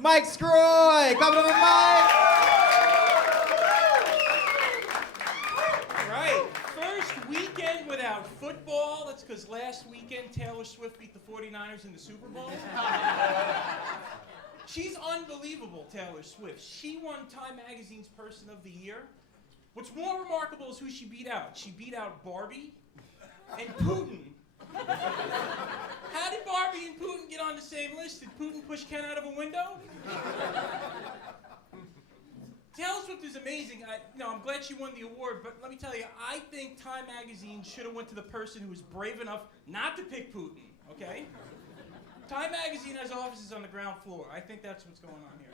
Mike Sgroi, coming to the mic. All right, first weekend without football. That's because last weekend Taylor Swift beat the 49ers in the Super Bowl. She's unbelievable, Taylor Swift. She won Time Magazine's Person of the Year. What's more remarkable is who she beat out. She beat out Barbie and Putin. How did Barbie and Putin get on the same list? Did Putin push Ken out of a window? Taylor Swift is amazing. I'm glad she won the award, but let me tell you, I think Time Magazine should have went to the person who was brave enough not to pick Putin, okay? Time Magazine has offices on the ground floor. I think that's what's going on here.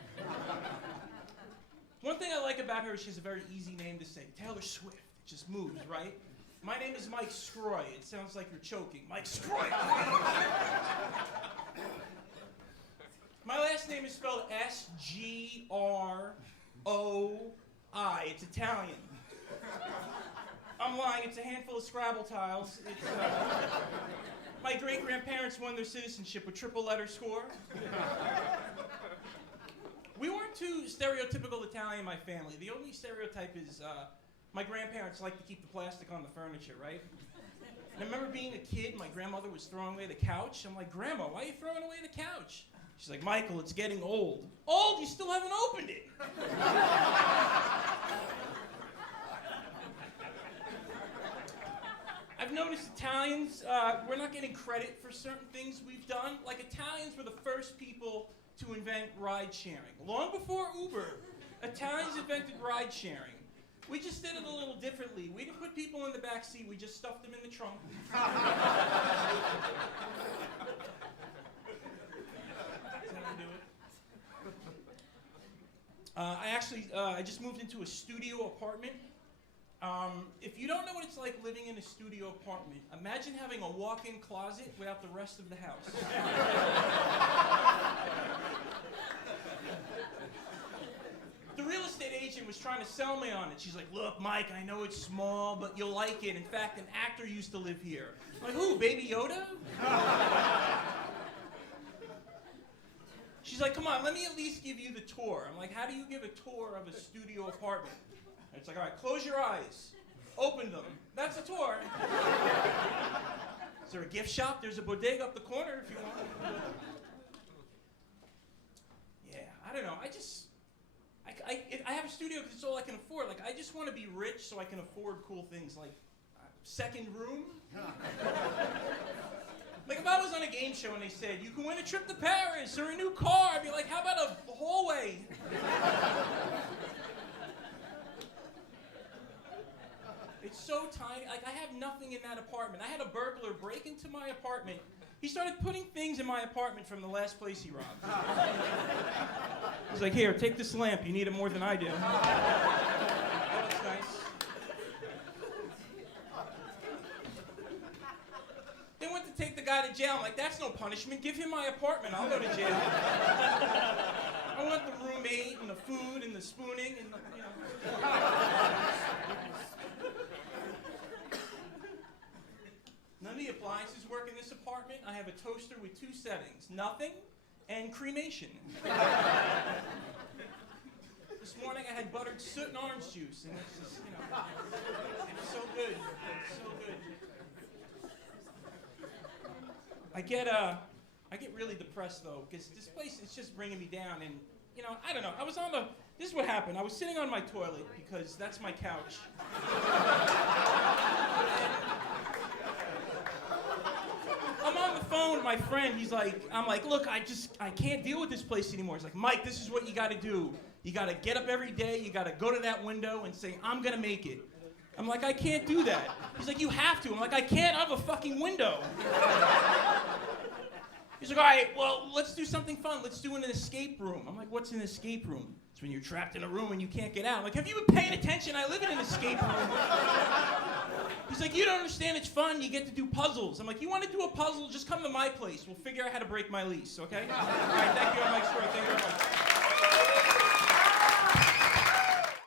One thing I like about her is she has a very easy name to say. Taylor Swift. It just moves, right? My name is Mike Sgroi. It sounds like you're choking. Mike Sgroi. My last name is spelled S-G-R-O-I. It's Italian. I'm lying. It's a handful of Scrabble tiles. My great-grandparents won their citizenship with triple letter score. We weren't too stereotypical Italian in my family. The only stereotype is my grandparents like to keep the plastic on the furniture, right? And I remember being a kid, my grandmother was throwing away the couch. I'm like, Grandma, why are you throwing away the couch? She's like, Michael, it's getting old. Old? You still haven't opened it. I've noticed Italians, we're not getting credit for certain things we've done. Like Italians were the first people to invent ride sharing. Long before Uber, Italians invented ride sharing. We just did it a little differently. We didn't put people in the back seat, we just stuffed them in the trunk. That's how we do it. I just moved into a studio apartment. If you don't know what it's like living in a studio apartment, imagine having a walk-in closet without the rest of the house. The real estate agent was trying to sell me on it. She's like, look, Mike, I know it's small, but you'll like it. In fact, an actor used to live here. I'm like, who, Baby Yoda? She's like, come on, let me at least give you the tour. I'm like, how do you give a tour of a studio apartment? And it's like, all right, close your eyes. Open them. That's a tour. Is there a gift shop? There's a bodega up the corner if you want. Yeah, I don't know. I have a studio because it's all I can afford. Like, I just want to be rich so I can afford cool things like second room. Like, if I was on a game show and they said, you can win a trip to Paris or a new car, I'd be like, how about a hallway? It's so tiny. Like, I have nothing in that apartment. I had a burglar break into my apartment. He started putting things in my apartment from the last place he robbed. He's like, here, take this lamp. You need it more than I do. That's nice. They went to take the guy to jail. I'm like, that's no punishment. Give him my apartment. I'll go to jail. I want the roommate and the food and the spooning and the, None of the appliances work in this apartment. I have a toaster with 2 settings, nothing and cremation. This morning I had buttered soot and orange juice, and it's just, it's so good. It's so good. I get really depressed though, because this place is just bringing me down, and I don't know. This is what happened. I was sitting on my toilet because that's my couch. I'm on the phone with my friend. I'm like, look, I can't deal with this place anymore. He's like, Mike, this is what you got to do. You got to get up every day. You got to go to that window and say, I'm going to make it. I'm like, I can't do that. He's like, you have to. I'm like, I can't. I have a fucking window. He's like, all right, well, let's do something fun. Let's do an escape room. I'm like, what's an escape room? It's when you're trapped in a room and you can't get out. I'm like, have you been paying attention? I live in an escape room. He's like, you don't understand. It's fun. You get to do puzzles. I'm like, you want to do a puzzle? Just come to my place. We'll figure out how to break my lease, okay? All right, thank you. I'm Mike Sgroi. Thank you very much.